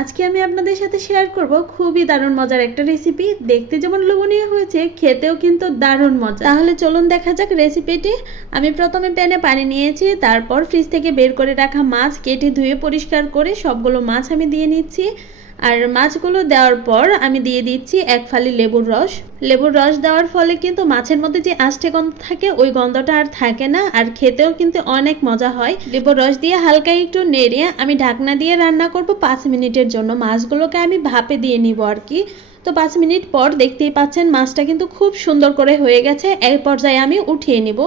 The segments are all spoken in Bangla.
আজকে আমি আপনাদের সাথে শেয়ার করব খুবই দারুণ মজার একটা রেসিপি। দেখতে যেমন লোভনীয় হয়েছে, খেতেও কিন্তু দারুণ মজা। তাহলে চলুন দেখা যাক রেসিপিটি। আমি প্রথমে প্যানে পানি নিয়েছি, তারপর ফ্রিজ থেকে বের করে রাখা মাছ কেটে ধুয়ে পরিষ্কার করে সবগুলো মাছ আমি দিয়ে নিচ্ছি। আর মাছগুলো দেওয়ার পর আমি দিয়ে দিচ্ছি এক ফালি লেবুর রস। লেবুর রস দেওয়ার ফলে কিন্তু মাছের মধ্যে যে আষ্টে গন্ধ থাকে ওই গন্ধটা আর থাকে না, আর খেতেও কিন্তু অনেক মজা হয়। লেবুর রস দিয়ে হালকা একটু নেড়ে আমি ঢাকনা দিয়ে রান্না করব 5 মিনিটের জন্য। মাছগুলোকে আমি ভাপে দিয়ে নিব আর কি। তো 5 মিনিট পর দেখতেই পাচ্ছেন মাছটা কিন্তু খুব সুন্দর করে হয়ে গেছে। এই পর্যায়ে আমি উঠিয়ে নিব।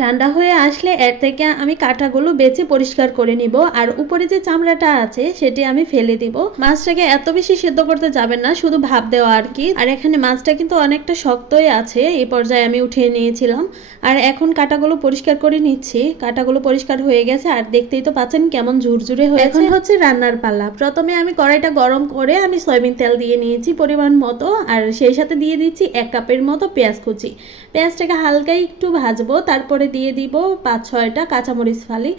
ঠান্ডা হয়ে আসলে এর থেকে আমি কাঁটাগুলো বেছে পরিষ্কার করে নিব, আর উপরে যে চামড়াটা আছে সেটি আমি ফেলে দিব। মাছটাকে এত বেশি সিদ্ধ করতে যাবেন না, শুধু ভাপ দেওয়া আর কি। আর এখানে মাছটা কিন্তু অনেকটা শক্তই আছে। এই পর্যায়ে আমি উঠিয়ে নিয়েছিলাম, আর এখন কাঁটাগুলো পরিষ্কার করে নিচ্ছি। কাঁটাগুলো পরিষ্কার হয়ে গেছে, আর দেখতেই তো পাচ্ছেন কেমন ঝুরঝুরে হয়েছে। এখন হচ্ছে রান্নার পালা। প্রথমে আমি কড়াইটা গরম করে আমি সয়াবিন তেল দিয়ে নিয়েছি পরিমাণ মতো, আর সেই সাথে দিয়ে দিচ্ছি 1 কাপের মতো পেঁয়াজ কুচি। পেঁয়াজটাকে হালকা একটু ভাজবো, তারপরে দিয়ে দিব 5-6টা কাঁচামরিচ ফালি।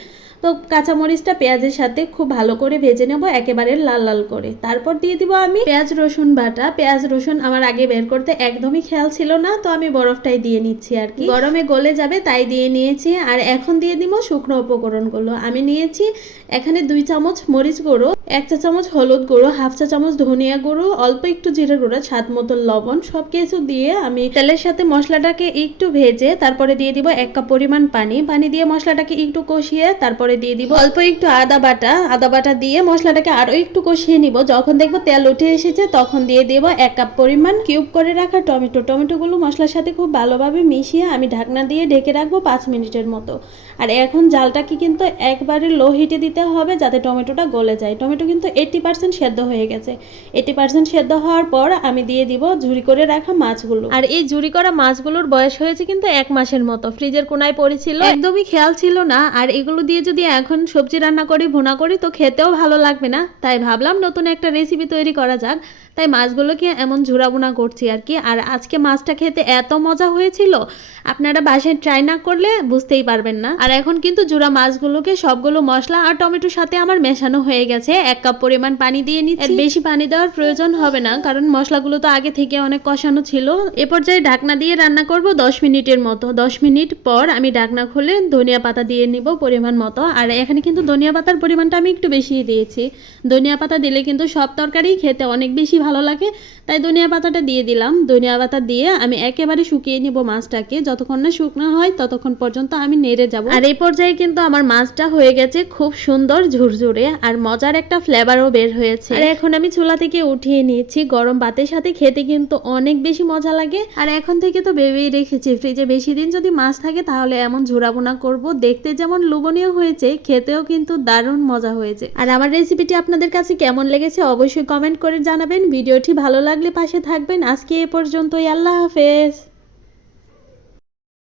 তো কাঁচামরিচটা পেঁয়াজের সাথে খুব ভালো করে ভেজে নেব, একেবারে লাল লাল করে। তারপর দিয়ে দিব আমি পেঁয়াজ রসুন বাটা। পেঁয়াজ রসুন আমার আগে বের করতে একদমই খেয়াল ছিল না, তো আমি বরফটাই দিয়ে নিচ্ছি আর কি। গরমে গলে যাবে তাই দিয়ে নিয়েছি। আর এখন দিয়ে দিব শুকনো উপকরণগুলো। আমি নিয়েছি এখানে 2 চামচ মরিচ গুঁড়ো, 1 চা চামচ হলুদ গুঁড়ো, 1/2 চা চামচ ধনিয়া গুঁড়ো, অল্প একটু জিরে গুঁড়ো, স্বাদ মতো লবণ। সব কিছু দিয়ে আমি তেলের সাথে মশলাটাকে একটু ভেজে তারপরে দিয়ে দিব 1 কাপ পরিমাণ পানি। পানি দিয়ে মশলাটাকে একটু কষিয়ে তারপরে দিয়ে দিব অল্প একটু আদা বাটা। আদা বাটা দিয়ে মশলাটাকে আরো একটু কষিয়ে নিব। যখন দেখবো তেল উঠে এসেছে তখন দিয়ে দেব 1 কাপ পরিমাণ কিউব করে রাখা টমেটো। টমেটোগুলো মশলার সাথে খুব ভালোভাবে মিশিয়ে আমি ঢাকনা দিয়ে ঢেকে রাখবো 5 মিনিটের মতো। আর এখন জালটাকে কিন্তু একবারে লো হিটে দিতে হবে যাতে টমেটোটা গলে যায়। টমেটো কিন্তু 80% সেদ্ধ হয়ে গেছে। 80% সেদ্ধ হওয়ার পর আমি দিয়ে দিব ঝুরি করে রাখা মাছগুলো। আর এই ঝুরি করা মাছগুলোর বয়স হয়েছে কিন্তু 1 মাসের মতো। ফ্রিজের কোনায় পড়েছিল, একদমই খেয়াল ছিল না। আর এগুলো দিয়ে যদি এখন সবজি রান্না করি, ভুনা করি, তো খেতেও ভালো লাগবে না। তাই ভাবলাম নতুন একটা রেসিপি তৈরি করা যাক। তাই মাছগুলোকে এমন ঝুরা ভুনা করছি আর কি। আর আজকে মাছটা খেতে এত মজা হয়েছিল, আপনারা বাসায় ট্রাই না করলে বুঝতেই পারবেন না। আর এখন কিন্তু জুরা মাছগুলোকে সবগুলো মশলা আর টমেটোর সাথে আমার মেশানো হয়ে গেছে। 1 কাপ পরিমাণ পানি দিয়ে নিচ্ছি। এর বেশি পানি দেওয়ার প্রয়োজন হবে না, কারণ মশলাগুলো তো আগে থেকে অনেক কষানো ছিল। এ পর্যায়ে ঢাকনা দিয়ে রান্না করব 10 মিনিটের মতো। 10 মিনিট পর আমি ঢাকনা খুলে ধনিয়া পাতা দিয়ে নিব পরিমাণ মতো। আর এখানে কিন্তু ধনিয়া পাতার পরিমাণটা আমি একটু বেশি দিয়েছি। ধনিয়া পাতা দিলে কিন্তু সব তরকারি খেতে অনেক বেশি ভালো লাগে, তাই ধনিয়া পাতাটা দিয়ে দিলাম। ধনিয়া পাতা দিয়ে আমি একেবারে শুকিয়ে নিব মাছটাকে। যতক্ষণ না শুকনো হয় ততক্ষণ পর্যন্ত আমি নেড়ে যাব। আর এই পর্যায়ে কিন্তু আমার মাছটা হয়ে গেছে খুব সুন্দর ঝুরঝুরে, আর মজার একটা ফ্লেভারও বের হয়েছে। আর এখন আমি চুলা থেকে উঠিয়ে নিয়েছি। গরম ভাতের সাথে খেতে কিন্তু অনেক বেশি মজা লাগে। আর এখন থেকে তো ভেবেই রেখেছি ফ্রিজে বেশি দিন যদি মাছ থাকে তাহলে এমন ঝুরাবোনা করব। দেখতে যেমন লোভনীয় হয়েছে, খেতেও কিন্তু দারুণ মজা হয়েছে। আর আমার রেসিপিটি আপনাদের কাছে কেমন লেগেছে অবশ্যই কমেন্ট করে জানাবেন। ভিডিওটি ভালো লাগলে পাশে থাকবেন। আজকে এ পর্যন্তই। আল্লাহ হাফেজ।